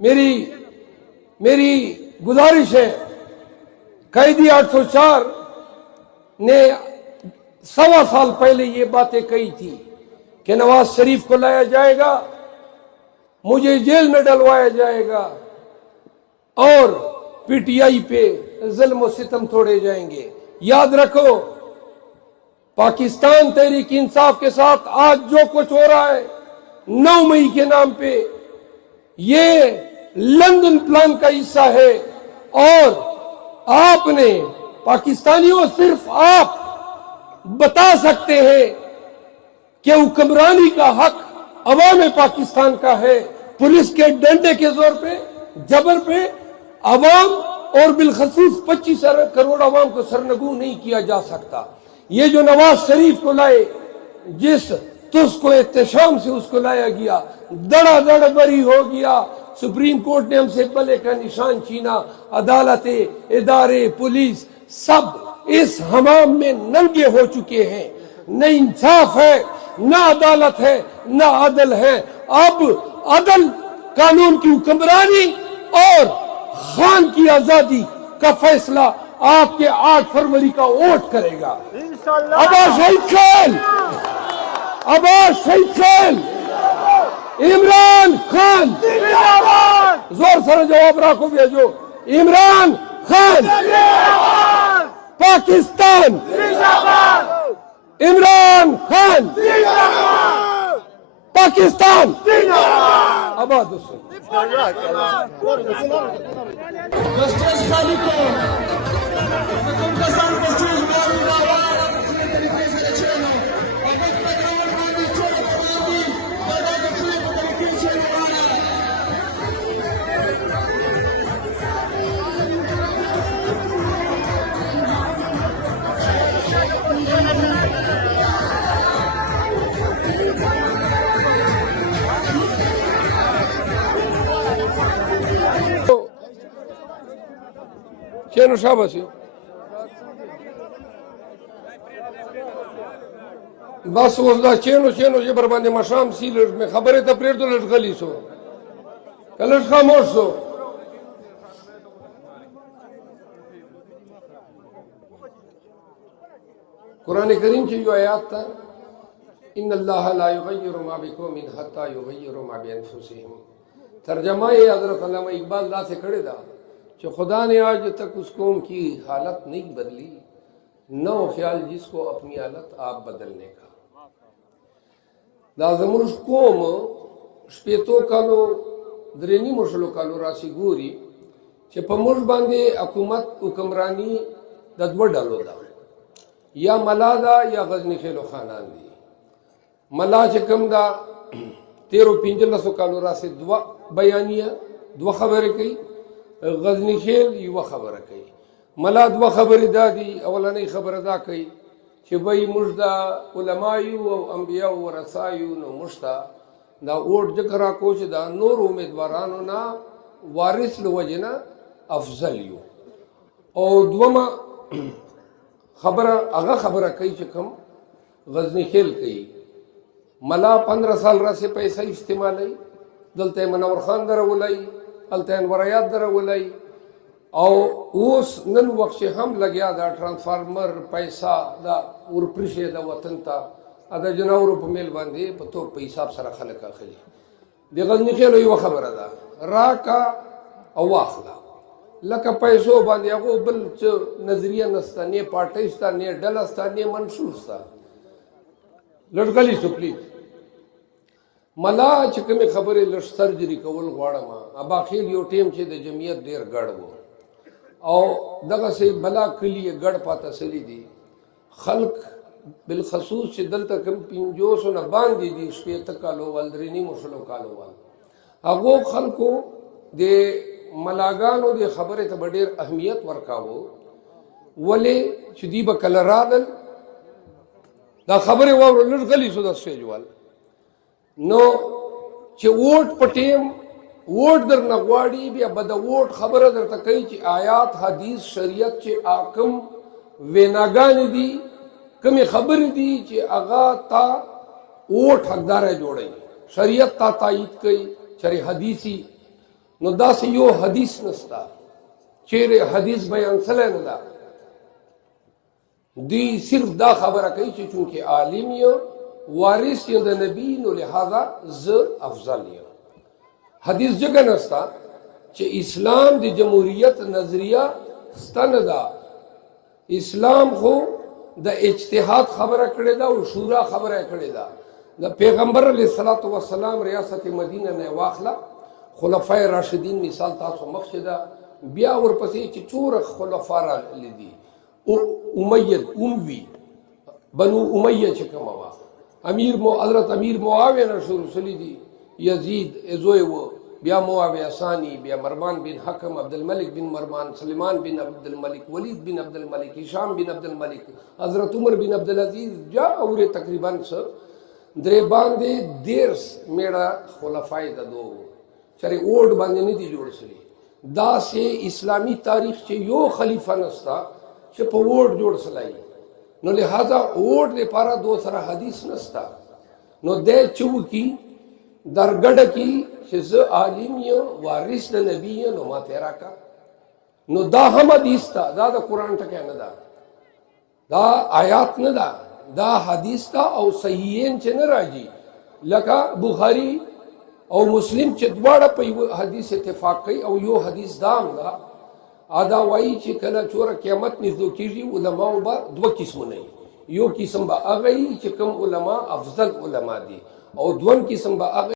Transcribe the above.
मेरी गुजारिश है, कैदी 804 ने 1.25 साल पहले ये बातें कही थी कि नवाज शरीफ को लाया जाएगा, मुझे जेल में डलवाया जाएगा और पीटीआई पे जुल्म और सितम तोड़े जाएंगे। याद रखो, पाकिस्तान तहरीक इंसाफ के साथ आज जो कुछ हो रहा है 9 मई के नाम पे, ये लंदन प्लान का हिस्सा है। और आपने पाकिस्तानियों, सिर्फ आप बता सकते हैं कि हुक्मरानी का हक अवाम पाकिस्तान का है। पुलिस के डंडे के जोर पे, जबर पे अवाम और बिलखसूस 25 करोड़ अवाम को सरनगू नहीं किया जा सकता। ये जो नवाज शरीफ को लाए, जिस तुझको एहतशाम से उसको लाया गया, दड़ा बरी हो गया। सुप्रीम कोर्ट ने हमसे बले का निशान छीना। अदालतें, इदारे, पुलिस सब इस हमाम में नंगे हो चुके हैं। न इंसाफ है, न अदालत है, न अदल है। अब अदल, कानून की हुक्मरानी और खान की आजादी का फैसला आपके 8 फरवरी का वोट करेगा। अब्बास शहीद खान, अब्बास शहीद खान, इमरान खान, जोर से जवाब रखो, भेजो इमरान खान, पाकिस्तान, इमरान खान, पाकिस्तान। आबाद चेनो शाबाशी बस उसदा चेनो ये बरबाने मशाम सीलर में खबर है तपरेर तो लटकली सो कलश खामोश सो। कुरान करीम की जो आयत था, इन्नल्लाह ला युगय्यिरु मा बिकौमिन हत्ता युगय्यिरु मा बिअनफुसिहिम, तर्जमा ये हजरत अल्लामा इकबाल दा से खड़े था कि खुदा ने आज तक उस कौम की हालत नहीं बदली, न ख्याल जिसको अपनी हालत आप बदलने का। दाजमुर्श कौम शपेतो कालो द्रेनी मुशलो कालो राशि गोरी चे पमुर्श बांधे हुकूमत हुक्मरानी ददव डालो दा, या मला दा या गजनी खेलो खानान दी। मला चे कम दा 13-15 कालो राशि दुआ बयानिया दुआ खबर कई, गजनी खेल युवा खबर कई। मला दुआ खबर दादी अवला नहीं खबर अदा कई कि भाई मुर्दा उलमायु और अंबिया और रसायु नो मुश्ता दा वोट जकरा कोच दा नूर उम्मीदवारानो ना वारिस लवजना अफजल यू। और दुमा खबर अगा खबर कई चकम गजनी खेल कई। मला 15 साल से पैसा इस्तेमाल दलते मनवर खान दर उलाई, अलतैन वरायात दर उलाई। और उस नन वक्त हम लग्या दा ट्रांसफार्मर पैसा दा और प्रिशे दा वतन ता अदा जनावर पे मेल बांधे पतो पैसा सरा खलका खली बेगजनी खेलो यो खबर दा राका अवाखला लका पैसो बांधे को बल नजरिया नस्ता ने पार्टीस्ता ने डलस्ता ने मंशूरस्ता लड़कली सुप्ली मला चकमे खबरे लश सर्जरी कवल गवाड़मा अब आखिर यो टेम छे दे जमियत देर गड़वो और दगा से बला कलिए गड़ पाता सली दी खल्क बिलखसूस से दल तक पिंजोस न बांधी दी श्वेत कालो वाल द्रेनी मुशलो कालो वाल अगो खल्को दे मलागानो दे खबरे त बडेर अहमियत वर्कावो वले चदी बकलरादल दा खबरे वाव लड़कली सुदा सेजवाल नो चे वोट पटेम वोट दर नगवाड़ी भी बद वोट खबर दर तकई ची आयात हदीस शरीयत चे आकम वेनागान दी कमी खबर दी ची अगा ता वोट हकदार जोड़े शरीयत ता तायद कई शरी हदीसी نو داسې یو حدیث نستا چیرې حدیث بیان سلی نه ده. دوی صرف دا خبره کوي چې چونکې عالم یم وارث یم د نبی نو لہذا زه افضل یم. حدیث جگہ نستا چې اسلام د جمهوریت نظریه سته نه ده. اسلام خو د اجتهاد خبره کړې ده او شورا خبره کړې ده. د پیغمبر علیه الصلاة والسلام ریاست مدینه نه واخله، خلفای راشدین مثال تاسو مخکې ده، بیا ورپسې چې څوره خلفا راغلي دي، امیه اموي بنو امیه چې کومه وه، حضرت امیر معاویه نه شروع دي، یزید زوی و، بیا معاویه ثانی، بیا مروان بن حکم، عبدالملک بن مروان، سلیمان بن عبدالملک، ولید بن عبدالملک، هشام بن عبدالملک، حضرت عمر بن عبدالعزیز، جا اورې تقریبا څه درې باندې 13 میړه خلفای د دو چرې اوډ باندې نه دي جوړ شوي. داسې اسلامي تاریخ چې یو خلیفه نستا چې په اوډ جوړ سلی، نو لہذا اوډ لپاره دو سره حدیث نستا. نو دی چې وکي درګډه کې چې زه عالم یم وارث د نبي یم نو ماته راکړه. نو دا هم حدیث ته، دا د قرآن ټکی نه ده، دا آیات نه ده، دا حدیث تا او صحیحین چې نه راځي لکه بخاری او مسلم چې دواړه په یو حدیث اتفاق کوي. او یو حدیث دام دا ادا وایي چې کله چوره قیامت نږدې کېږي علماو به دوه قسمونه وي. یو قسم به هغه وي چې کوم علما افضل علما دي، او دویم قسم به هغه